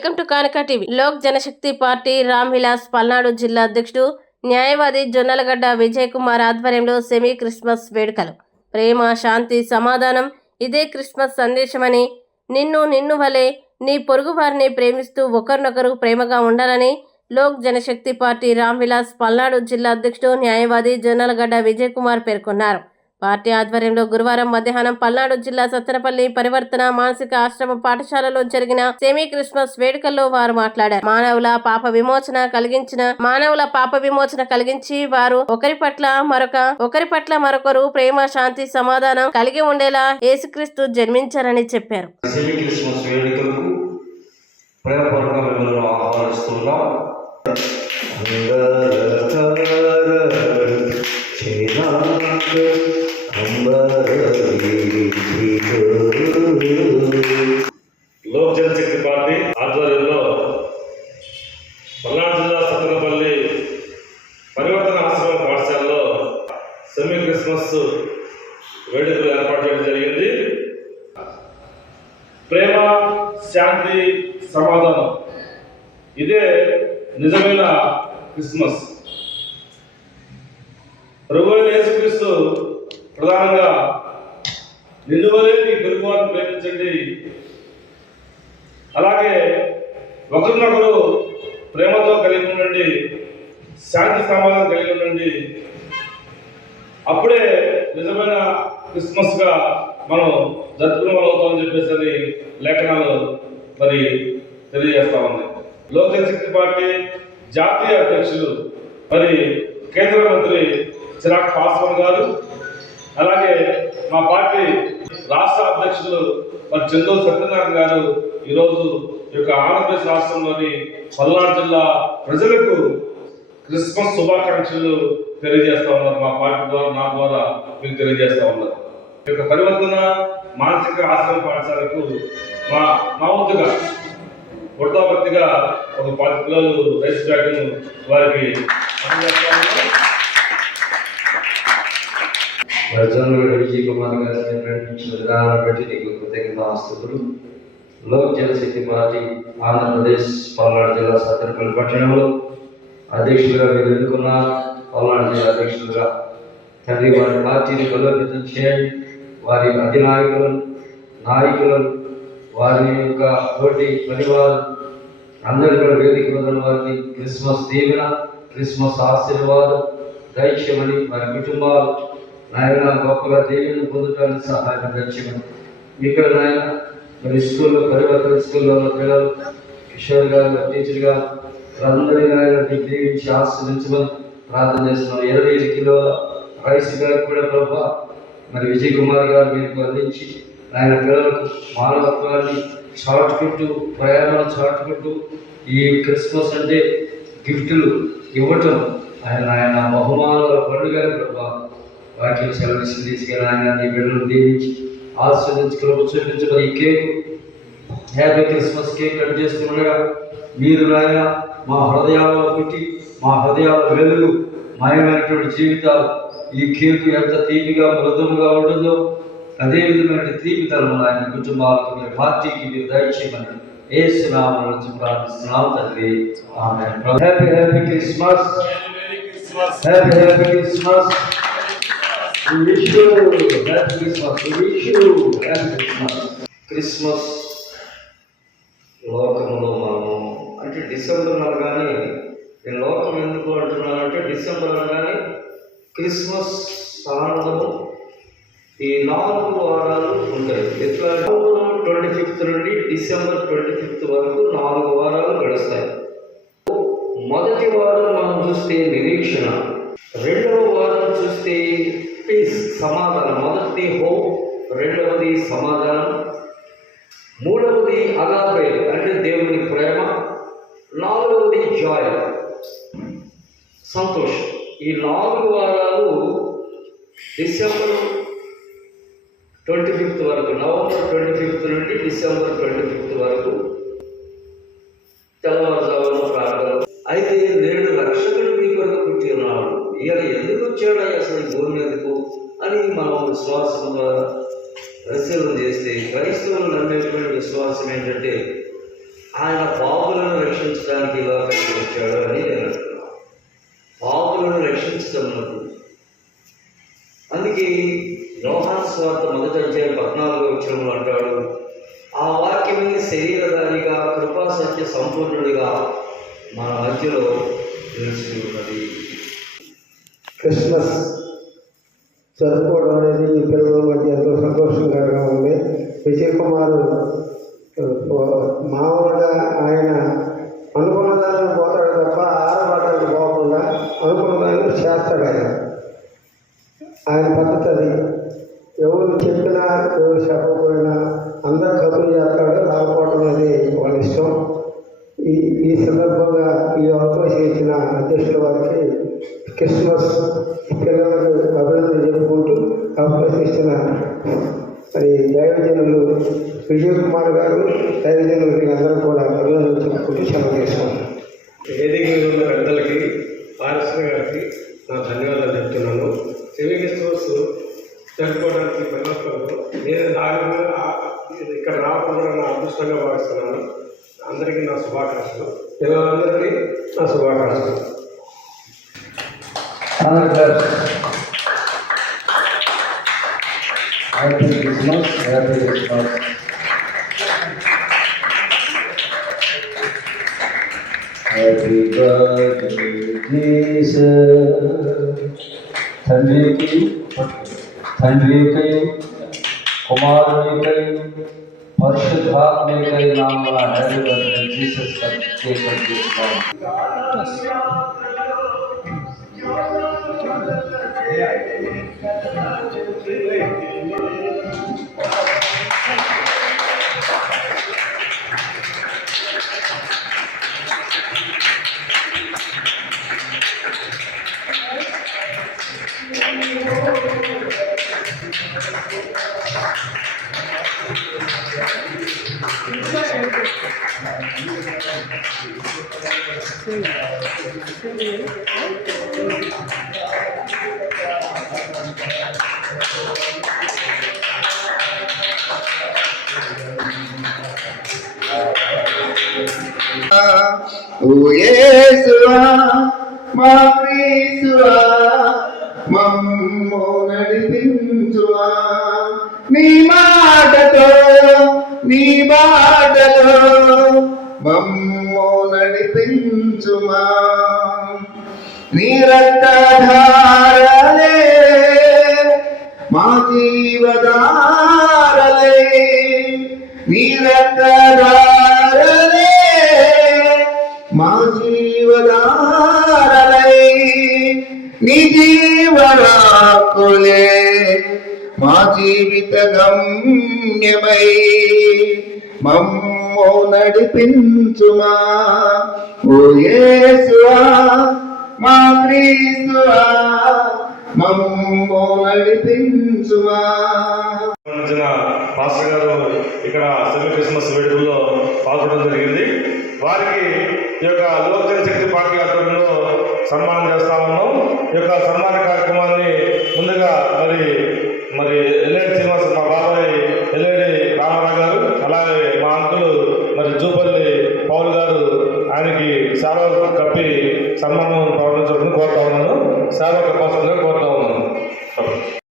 Welcome to Kanaka TV. Lok Janshakti party Ram Vilas Palnadu జిల్లా అధ్యక్షుడు న్యాయవాది జొన్నలగడ్డ విజయ్ కుమార్ ఆధ్వర్యంలో సెమీ క్రిస్మస్ వేడుకలు. ప్రేమ శాంతి సమాధానం ఇదే క్రిస్మస్ సందేశమని నిన్ను నిన్ను వలె నీ పొరుగు వారిని ప్రేమిస్తూ ఒకరినొకరు ప్రేమగా ఉండాలని లోక్ జనశక్తి పార్టీ రామ్ విలాస్ పల్నాడు జిల్లా అధ్యక్షుడు న్యాయవాది జొన్నలగడ్డ విజయ్ కుమార్ పేర్కొన్నారు. పార్టీ ఆధ్వర్యంలో గురువారం మధ్యాహ్నం పల్నాడు జిల్లా సత్తెనపల్లి పరివర్తన మానసిక ఆశ్రమ పాఠశాలలో జరిగిన సెమీ క్రిస్మస్ వేడుకల్లో వారు మాట్లాడారు. మానవుల పాప విమోచన కలిగించిన మానవుల పాప విమోచన కలిగించి వారు ఒకరి పట్ల మరొక ఒకరి పట్ల మరొకరు ప్రేమ శాంతి సమాధానం కలిగి ఉండేలా యేసుక్రీస్తు జన్మించారని చెప్పారు. సెమీ మిమ్మల్ని ఆహ్వానిస్తున్నాం. నిజమైన క్రిస్మస్. ప్రభు యేసుక్రీస్తు ప్రధానంగా నిన్నువలే నీ పొరుగువారిని ప్రేమించండి. అలాగే ఒకరినొకరు ప్రేమతో కలిగి ఉండండి శాంతి సమాధానం కలిగి ఉండండి. అప్పుడే నిజమైన క్రిస్మస్గా మనం జరుపుకునే అవుతామని చెప్పేసి అది లేఖనాలు మరి తెలియజేస్తా ఉంది. లోక్ శక్తి పార్టీ జాతీయ అధ్యక్షులు మరి కేంద్ర మంత్రి చిరాగ్ పాస్వాన్ గారు అలాగే మా పార్టీ రాష్ట్ర అధ్యక్షులు మరి చందూరు సత్యనారాయణ గారు ఈరోజు ఈ యొక్క ఆంధ్రప్రదేశ్ రాష్ట్రంలోని పల్నాడు జిల్లా ప్రజలకు క్రిస్మస్ శుభాకాంక్షలు తెలియజేస్తా ఉన్నారు. మా పార్టీ ద్వారా నా ద్వారా మీకు తెలియజేస్తా ఉన్నారు. ఈ యొక్క పరివర్తన మానసిక ఆశ్రమ పాఠశాలకు మా మా వంతుగా వృత్తాపత్తిగా ఒక పది కిలోలు రైస్ బ్యాగ్ను వారికి ప్రజలు విజయ్ కుమార్ గారిని ప్రకటించిన విధానాన్ని బట్టి నీకు కృతజ్ఞత ఆస్తులు. లోక్ జనశక్తి పార్టీ ఆంధ్రప్రదేశ్ పల్నాడు జిల్లా సత్తెనపల్లి పట్టణంలో అధ్యక్షులుగా మీరు ఎన్నుకున్న పల్నాడు జిల్లా అధ్యక్షులుగా తండ్రి వారి పార్టీని బలోపేతం చేయండి వారి అధినాయకులను నాయకులను వారి యొక్క పోటీ పరివారు అందరి కూడా వేదిక మీద ఉన్న వారికి క్రిస్మస్ దీవెన క్రిస్మస్ ఆశీర్వాదం దైత్యమని వారి కుటుంబాలు నాయన గొప్పగా దేవుని పొందడానికి సహాయం దైత్యమని ఇక్కడ నాయన మరి స్కూల్లో పరివర్తన స్కూల్లో ఉన్న పిల్లలు కిషోర్ గారు టీచర్ గారు అందరి నాయన దీవించి ఆశ్రయించమని ప్రార్థన చేస్తున్నాం. ఇరవై ఐదు కిలోల రైస్ గారికి కూడా ప్రభా మరి విజయ్ కుమార్ గారు మీకు అందించి ఆయన పిల్లలకు మానవత్వాన్ని చాటుకుంటూ ప్రయాణాలు చాటుకుంటూ ఈ క్రిస్మస్ అంటే గిఫ్టులు ఇవ్వటం ఆయన ఆయన బహుమానుల పండుగ ప్రభా. వాక్యం సెలవిస్తుంది తీసుకెళ్ళి ఆయన నీ బిడ్డలు దీవించి ఆస్వాదించుకుని చూపించడం ఈ cake happy Christmas cake cut చేస్తుండగా మీరు నాయన మా హృదయాల్లో పుట్టి మా హృదయాల వెలుగు మాయమైనటువంటి జీవితాలు ఈ కేకు ఎంత తీపిగా మృదువుగా ఉంటుందో అదే విధమైన తరములు ఆయన కుటుంబాలకు మీరు పార్టీకి మీరు దయచేయమని ఏ సునామం నుంచి ప్రార్థిస్తున్నాం తండ్రి. Happy happy Christmas. Happy happy Christmas. Christmas. Happy Christmas. Christmas లోకంలో మనము అంటే డిసెంబర్ అనగానే నేను లోకం ఎందుకు అంటున్నానంటే డిసెంబర్ అనగానే క్రిస్మస్ ఆనందము ఈ నాలుగు వారాలు ఉంటాయి ఎట్లా నవంబర్ ట్వంటీ ఫిఫ్త్ నుండి డిసెంబర్ ట్వంటీ ఫిఫ్త్ వరకు నాలుగు వారాలు గడుస్తాయి. మొదటి వారం మనం చూస్తే నిరీక్షణ. రెండవ వారం చూస్తే పీస్ సమాధానం. మొదటిది హోప్ రెండవది సమాధానం. మూడవది అగాపే అంటే దేవుని ప్రేమ. నాలుగవది జాయ్ సంతోషం. ఈ నాలుగు వారాలు డిసెంబర్ ట్వంటీ ఫిఫ్త్ వరకు నవంబర్ ట్వంటీ ఫిఫ్త్ నుండి డిసెంబర్ ట్వంటీ ఫిఫ్త్ వరకు తెల్లవారుజామున ప్రార్థన. అయితే నేడు రక్షకుడు మీ కొరకు పుట్టి ఉన్నాడు. ఈయన ఎందుకు వచ్చాడు అసలు భూమి మీదకు? అని మనం విశ్వాసం ద్వారా పరిశీలన చేస్తే క్రైస్తవులు నమ్మేటువంటి విశ్వాసం ఏంటంటే ఆయన పాపులను రక్షించడానికి ఇలా లోకానికి వచ్చాడు అని నేను అంటున్నాను. పాపులను రక్షించడం అందుకే స్వార్థ మొదటి అధ్యాయం పద్నాలుగో వచ్చినములు అంటాడు ఆ వాక్యమే శరీరధారిగా కృపా సత్య సంపూర్ణుడిగా మన మధ్యలో నిలిచి ఉన్నది. క్రిస్మస్ జరుపుకోవడం అనేది ఈ పిల్లల మధ్య ఎంతో సంతోషకరంగా ఉంది. విజయ్ కుమార్ మామూలుగా ఆయన ఈ అవకాశం అధ్యక్షుల వారికి క్రిస్మస్ పిల్లలకు అభినందన చెప్పుకుంటూ అవకాశం మరి దైవజనులు విజయ్ కుమార్ గారు దైవజనులు అందరూ కూడా అభినందన చెప్పుకుంటూ సెలవు తీసుకుంటాం వేదిక ఉన్న పెద్దలకి పారిశ్రమ గారికి నా ధన్యవాదాలు. Happy birthday, Jesus. तन्वीर की तन्वीर के कुमार ने कई हर्षित भाग ने कई नाम बना हैप्पी बर्थडे जीसस का के बर्थडे का యేసువా మా క్రీస్తువా మమ్ము నడిపించువా. నీ మాటతో నీ బాటలో మమ్ము నడిపించుమా. నీ రక్తధారలే మా జీవధారలే. నీ రక్తధారలే మా జీవధారలై. నీ జీవరాకులే జీవిత గమ్యమై మమ్మో నడిపించుమా. ఓ మా క్రీస్తువా మమ్మో నడిపించుమా. పాస్టర్ గారు ఇక్కడ సెమీ క్రిస్మస్ వేడుకల్లో పాల్గొనడం జరిగింది. వారికి ఈ యొక్క లోక్ శక్తి పార్టీ ఆధ్వర్యంలో సన్మానం చేస్తా ఉన్నాం. ఈ యొక్క సన్మాన కార్యక్రమాన్ని ముందుగా మరి